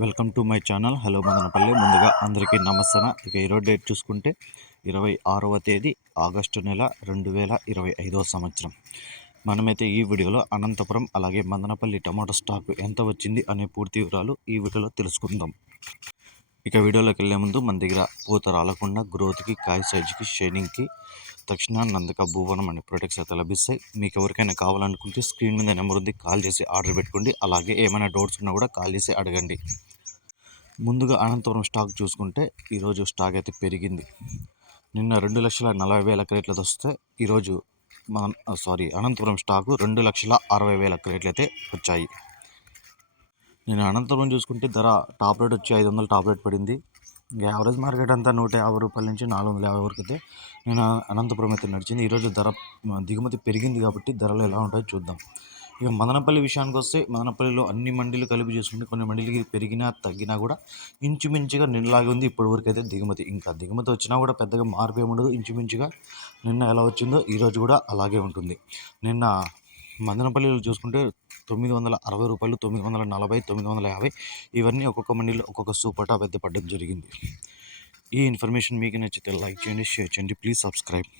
Welcome to my channel. Hello Madanapalle. ముందుగా అందరికీ నమస్తే ఇక ఈరోజు డేట్ చూసుకుంటే ఇరవై ఆరవ తేదీ ఆగస్టు నెల రెండు వేల ఇరవై ఐదవ సంవత్సరం. మనమైతే ఈ వీడియోలో అనంతపురం అలాగే మదనపల్లి టమాటో స్టాక్ ఎంత వచ్చింది అనే పూర్తి వివరాలు ఈ వీడియోలో తెలుసుకుందాం. ఇక వీడియోలోకి వెళ్ళే ముందు మన దగ్గర పూత రాలకుండా గ్రోత్కి కాయ సైజుకి షైనింగ్కి తక్షణ నందక భువనం అనే ప్రొడక్ట్స్ అయితే లభిస్తాయి. మీకు ఎవరికైనా కావాలనుకుంటే స్క్రీన్ మీద నెంబర్ ఉంది కాల్ చేసి ఆర్డర్ పెట్టుకోండి. అలాగే ఏమైనా డౌట్స్ ఉన్నా కూడా కాల్ చేసి అడగండి. ముందుగా అనంతపురం స్టాక్ చూసుకుంటే ఈరోజు స్టాక్ అయితే పెరిగింది. నిన్న రెండు లక్షల నలభై వేల క్రేట్లతో వస్తే ఈరోజు మన సారీ అనంతపురం స్టాకు రెండు లక్షల అరవై వేల క్రేట్లు అయితే వచ్చాయి. నేను అనంతపురం చూసుకుంటే ధర టాప్ రేట్ వచ్చి ఐదు వందలు టాప్ రేట్ పడింది. ఇంకా యావరేజ్ మార్కెట్ అంతా నూట యాభై రూపాయల నుంచి నాలుగు వందల యాభై వరకు అయితే నేను అనంతపురం అయితే నడిచింది. ఈరోజు ధర దిగుమతి పెరిగింది కాబట్టి ధరలు ఎలా ఉంటాయో చూద్దాం. ఇక మదనపల్లి విషయానికి వస్తే మదనపల్లిలో అన్ని మండీలు కలిపి చేసుకుంటే కొన్ని మండీలకి పెరిగినా తగ్గినా కూడా ఇంచుమించుగా నిన్నలాగే ఉంది. ఇప్పటి వరకు అయితే దిగుమతి. ఇంకా దిగుమతి వచ్చినా కూడా పెద్దగా మార్పు ఏమి ఉండదు ఇంచుమించుగా నిన్న ఎలా వచ్చిందో ఈరోజు కూడా అలాగే ఉంటుంది. నిన్న మదనపల్లిలో చూసుకుంటే తొమ్మిది వందల అరవై రూపాయలు తొమ్మిది వందల నలభై తొమ్మిది వందల యాభై ఇవన్నీ ఒక్కొక్క మండీలో ఒక్కొక్క సూపర్ టాప్ అయితే జరిగింది. ఈ ఇన్ఫర్మేషన్ మీకు నచ్చితే లైక్ చేయండి షేర్ చేయండి ప్లీజ్ సబ్స్క్రైబ్.